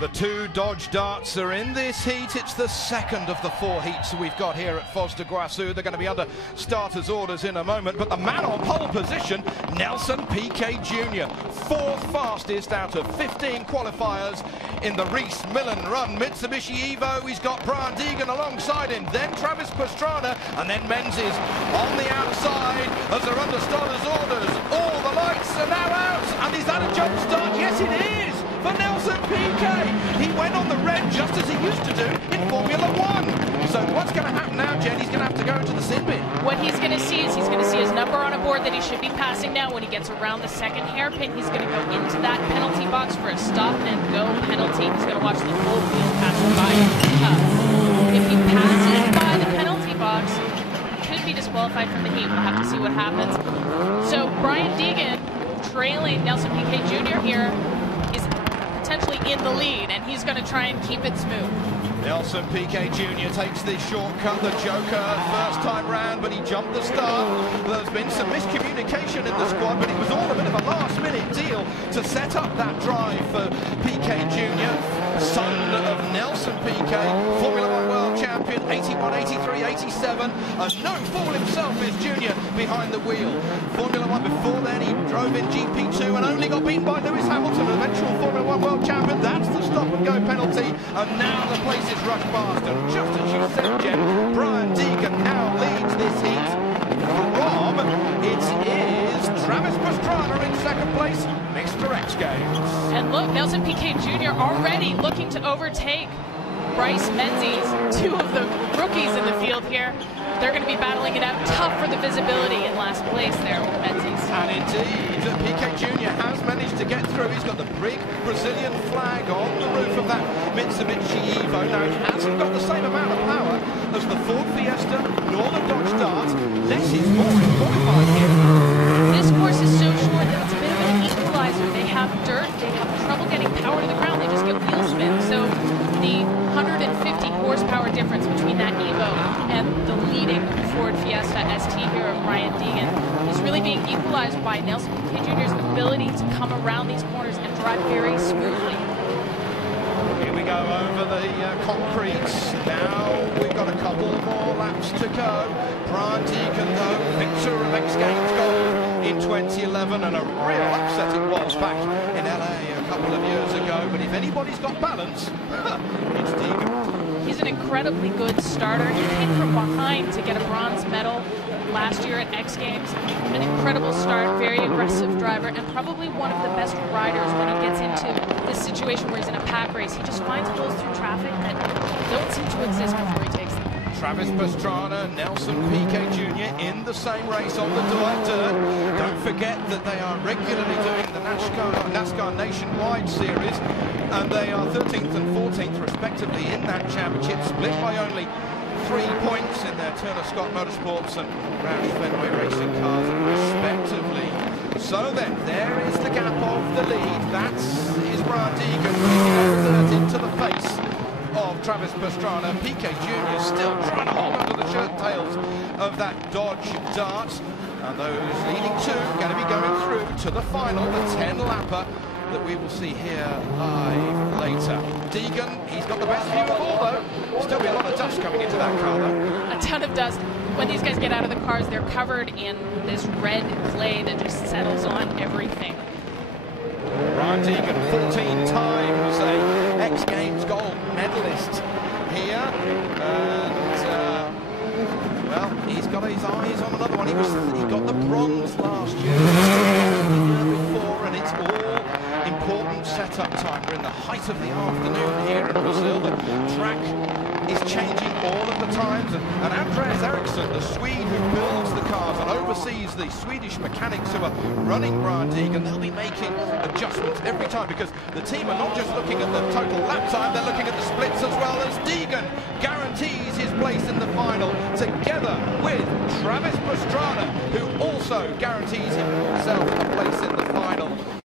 The two Dodge Darts are in this heat. It's the second of the 4 heats we've got here at Foz do Iguaçu. They're going to be under starters' orders in a moment. But the man on pole position, Nelson Piquet Jr., 4th fastest out of 15 qualifiers in the Reese Millen Run Mitsubishi Evo. He's got Brian Deegan alongside him, then Travis Pastrana, and then Menzies on the outside as they're under starters' orders. All the lights are now out, and is that a jump start? Yes, it is for Nelson Piquet. He went on the red just as he used to do in Formula 1. So what's going to happen now, Jen? He's going to have to go into the sin bin. What he's going to see is he's going to see his number on a board that he should be passing now. When he gets around the second hairpin, he's going to go into that penalty box for a stop and go penalty. He's going to watch the whole field pass by. If he passes by the penalty box, he could be disqualified from the heat. We'll have to see what happens. So Brian Deegan, trailing Nelson Piquet Jr. here, is potentially in the lead, and he's going to try and keep it smooth. Nelson Piquet Jr. takes the shortcut, the Joker, first time round, but he jumped the start. There's been some miscommunication in the squad, but it was all a bit of a last-minute deal to set up that drive for Piquet Jr., son of Nelson Piquet, Formula 1 world champion, 81, 83, 87, and no fool himself is Jr. behind the wheel. Formula 1 before then, he drove in GP2 and only got beaten by Lewis Hamilton, eventual Formula 1 world champion. That's the stop-and-go penalty, and now the place is rushed past, and just as you said, Jen, Brian Deegan now leads this heat from, it is Travis Pastrana in second place, Mr. X Games. And look, Nelson Piquet Jr. already looking to overtake Bryce Menzies, 2 of the rookies in the field here. They're going to be battling it out tough for the visibility in last place there with Menzies. And indeed, Piquet Jr. has managed to get through. He's got the big Brazilian flag on the roof of that Mitsubishi Evo. Now, it hasn't got the same amount of power as the Ford Fiesta nor the Dodge Dart. Less is more in qualifying here. This course is so short that it's a bit of an equalizer. They have dirt, they have trouble getting power to the ground, they just get wheel spin. So the 150 horsepower difference between that Evo and the leading Ford Fiesta ST here of Brian Deegan is really being equalized by Nelson Piquet Jr.'s ability to come around these corners and drive very smoothly. Here we go over the concrete. Now we've got a couple more laps to go. Brian Deegan, though, victor of X Games gold in 2011, and a real upset it was back in LA a couple of years ago. But if anybody's got balance, it's Deegan. He's an incredibly good starter. He came from behind to get a bronze medal last year at X Games. An incredible start, very aggressive driver, and probably one of the best riders when he gets into this situation where he's in a pack race. He just finds holes through traffic that don't seem to exist before he takes them. Travis Pastrana, Nelson Piquet Jr. in the same race on the dirt. Don't forget that they are regularly doing the NASCAR Nationwide Series, and they are 13th and 14th respectively in that championship, split by only 3 points in their Turner Scott Motorsports and Roush Fenway Racing cars respectively. So then, there is the gap of the lead. That is Brian Deegan bringing into the face of Travis Pastrana. Piquet Jr. still trying to hold onto the shirt tails of that Dodge Dart. And those leading 2 going to be going through to the final, the 10-lapper that we will see here live later. Deegan, he's got the best view of all, though. Still be a lot of dust coming into that car, though. A ton of dust. When these guys get out of the cars, they're covered in this red clay that just settles on everything. Brian Deegan, 14 times a X Games gold medalist here, and well, he's got his eyes on another one. He got the bronze last year, before, and it's all important setup time. We're in the height of the afternoon here in Brazil. The track is changing all of the times, and Andreas Eriksson, the Swede who builds the cars and oversees the Swedish mechanics who are running Brian Deegan, they'll be making adjustments every time, because the team are not just looking at the total lap time, they're looking at the splits as well, as Deegan guarantees his place in the final, together with Travis Pastrana, who also guarantees himself a place in the